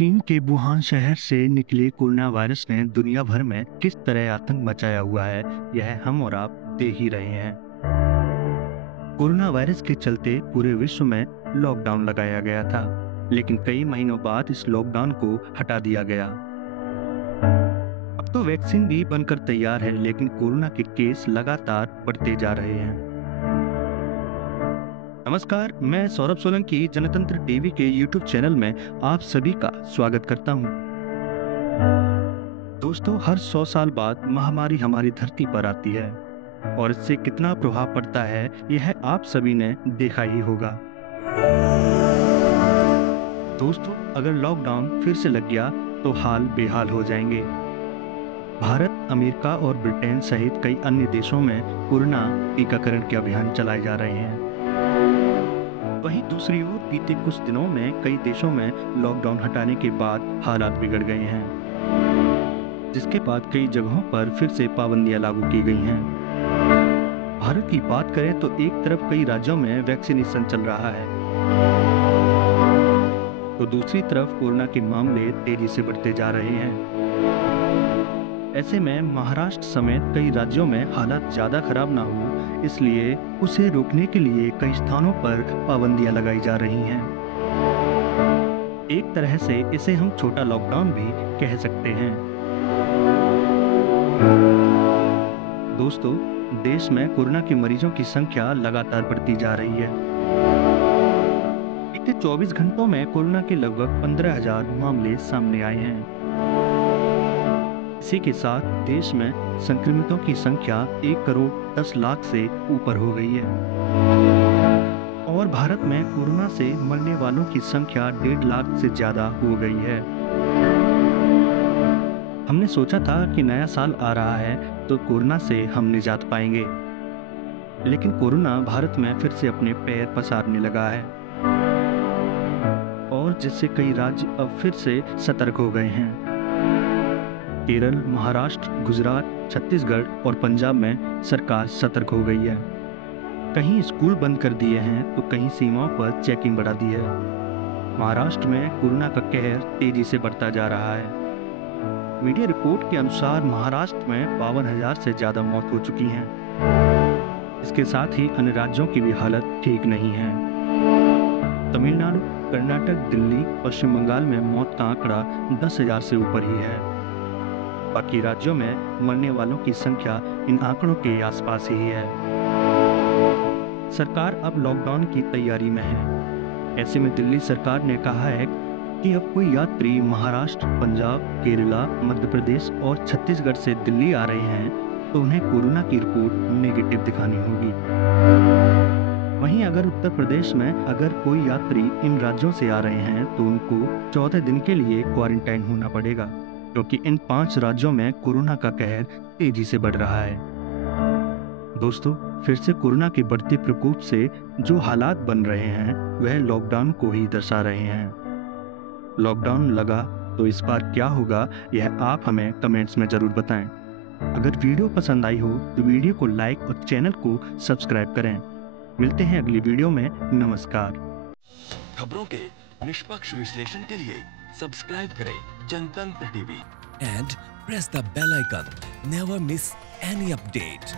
चीन के वुहान शहर से निकले कोरोना वायरस ने दुनिया भर में किस तरह आतंक मचाया हुआ है, यह हम और आप देख ही रहे हैं। कोरोना वायरस के चलते पूरे विश्व में लॉकडाउन लगाया गया था, लेकिन कई महीनों बाद इस लॉकडाउन को हटा दिया गया। अब तो वैक्सीन भी बनकर तैयार है, लेकिन कोरोना के केस लगातार बढ़ते जा रहे हैं। नमस्कार, मैं सौरभ सोलंकी जनतंत्र टीवी के यूट्यूब चैनल में आप सभी का स्वागत करता हूं। दोस्तों, हर 100 साल बाद महामारी हमारी धरती पर आती है और इससे कितना प्रभाव पड़ता है यह आप सभी ने देखा ही होगा। दोस्तों, अगर लॉकडाउन फिर से लग गया तो हाल बेहाल हो जाएंगे। भारत, अमेरिका और ब्रिटेन सहित कई अन्य देशों में कोरोना टीकाकरण के अभियान चलाए जा रहे हैं। वहीं दूसरी ओर बीते कुछ दिनों में कई देशों में लॉकडाउन हटाने के बाद हालात बिगड़ गए हैं, जिसके बाद कई जगहों पर फिर से पाबंदियां लागू की गई हैं। भारत की बात करें तो एक तरफ कई राज्यों में वैक्सीनेशन चल रहा है, तो दूसरी तरफ कोरोना के मामले तेजी से बढ़ते जा रहे हैं। ऐसे में महाराष्ट्र समेत कई राज्यों में हालात ज्यादा खराब ना हो, इसलिए उसे रोकने के लिए कई स्थानों पर पाबंदियां लगाई जा रही हैं। एक तरह से इसे हम छोटा लॉकडाउन भी कह सकते हैं। दोस्तों, देश में कोरोना के मरीजों की संख्या लगातार बढ़ती जा रही है। बीते 24 घंटों में कोरोना के लगभग 15,000 मामले सामने आए हैं। इसी के साथ देश में संक्रमितों की संख्या 1 करोड़ 10 लाख से ऊपर हो गई है और भारत में कोरोना से मरने वालों की संख्या 1.5 लाख से ज्यादा हो गई है। हमने सोचा था कि नया साल आ रहा है तो कोरोना से हम निजात पाएंगे, लेकिन कोरोना भारत में फिर से अपने पैर पसारने लगा है और जिससे कई राज्य अब फिर से सतर्क हो गए हैं। केरल, महाराष्ट्र, गुजरात, छत्तीसगढ़ और पंजाब में सरकार सतर्क हो गई है। कहीं स्कूल बंद कर दिए हैं तो कहीं सीमाओं पर चेकिंग बढ़ा दी है। महाराष्ट्र में कोरोना का कहर तेजी से बढ़ता जा रहा है। मीडिया रिपोर्ट के अनुसार महाराष्ट्र में 52,000 से ज्यादा मौत हो चुकी हैं। इसके साथ ही अन्य राज्यों की भी हालत ठीक नहीं है। तमिलनाडु, कर्नाटक, दिल्ली, पश्चिम बंगाल में मौत का आंकड़ा 10,000 से ऊपर ही है। बाकी राज्यों में मरने वालों की संख्या इन आंकड़ों के आसपास ही है। सरकार अब लॉकडाउन की तैयारी में है। ऐसे में दिल्ली सरकार ने कहा है कि अब कोई यात्री महाराष्ट्र, पंजाब, केरला, मध्य प्रदेश और छत्तीसगढ़ से दिल्ली आ रहे हैं तो उन्हें कोरोना की रिपोर्ट नेगेटिव दिखानी होगी। वहीं अगर उत्तर प्रदेश में अगर कोई यात्री इन राज्यों से आ रहे हैं तो उनको 14 दिन के लिए क्वारंटाइन होना पड़ेगा, क्योंकि इन 5 राज्यों में कोरोना का कहर तेजी से बढ़ रहा है। दोस्तों, फिर से कोरोना के बढ़ते प्रकोप से जो हालात बन रहे हैं वह लॉकडाउन को ही दर्शा रहे हैं। लॉकडाउन लगा तो इस बार क्या होगा, यह आप हमें कमेंट्स में जरूर बताएं। अगर वीडियो पसंद आई हो तो वीडियो को लाइक और चैनल को सब्सक्राइब करें। मिलते हैं अगली वीडियो में। नमस्कार। खबरों के निष्पक्ष विश्लेषण के लिए सब्सक्राइब करें जनतंत्र TV and press the bell icon. Never miss any update.